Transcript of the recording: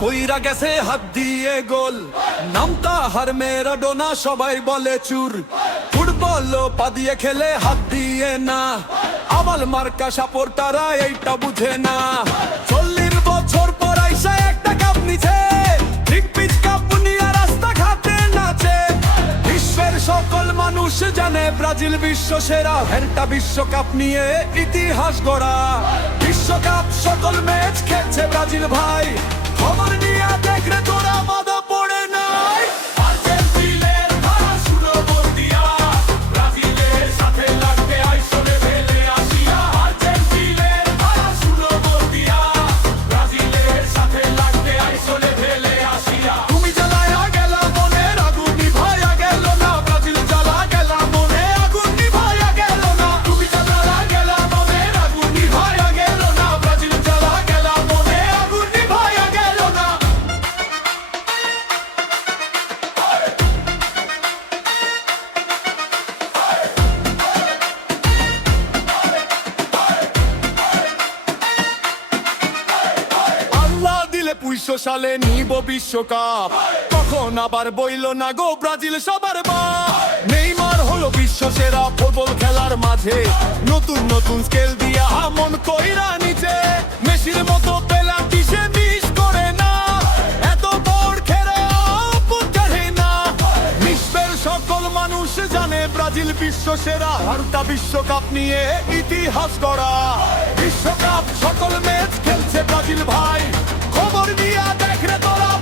কইরা গেছে হাত দিয়ে গোল, নামটা হার ম্যারাডোনা সবাই বলে চুর। ফুটবল পা দিয়ে খেলে হাত দিয়ে না, আমাল মার্কা সাপোর্টাররা এইটা বুঝে না। 40 বছর পর আইসা একটা কাপ নিছে, ঠিক পিচ কাপ নিয়ে রাস্তা ঘাটে নাচে। বিশ্বের সকল মানুষ জানে ব্রাজিল বিশ্ব সেরা, একটা বিশ্বকাপ নিয়ে ইতিহাস গড়া। বিশ্বকাপ সকল ম্যাচ খেলছে ব্রাজিল ভাই, খবর নিয়ে দেখলে তোরা মাথা পড়ে নাই। আর্জেন্টিনার ধারা শুরু বর্দিয়া, ব্রাজিলের সাথে লাগবে আইসলে ফেলে আসিয়া। আর্জেন্টিনার ধারা শুরু বর্দিয়া, ব্রাজিলের সাথে লাগবে আইসলে ফেলে আসিয়া। তুমি জ্বালায়া গেলা মনের আগুন নিভায়া গেল না, ব্রাজিল জ্বালা গেলা মনে আগুন নিভায়া গেল না। তুমি জ্বালা গেলা মনের আগুন নিভায়া গেল না, ব্রাজিল জ্বালা গেলা মনে আগুন নিভায়া গেল না। আল্লাহ দিলে ২৫ সালে নিব বিশ্বকাপ, তখন আবার বইল না গো ব্রাজিল সবার বাপ। নেইমার হলো বিশ্ব সেরা ফুটবল খেলার মাঝে, নতুন নতুন স্কেল দিয়া মন কইরা নিচে। মেসির মতো পেনাল্টি সে মিস করে না, এত বড় খেলা পুকারে না। বিশ্বের সকল মানুষ জানে ব্রাজিল বিশ্ব সেরা, হারটা বিশ্বকাপ নিয়ে ইতিহাস গড়া। বিশ্বকাপ সকল ম্যাচ খেলছে ব্রাজিল ভাই, খবর নিয়ে দেখলে তোরা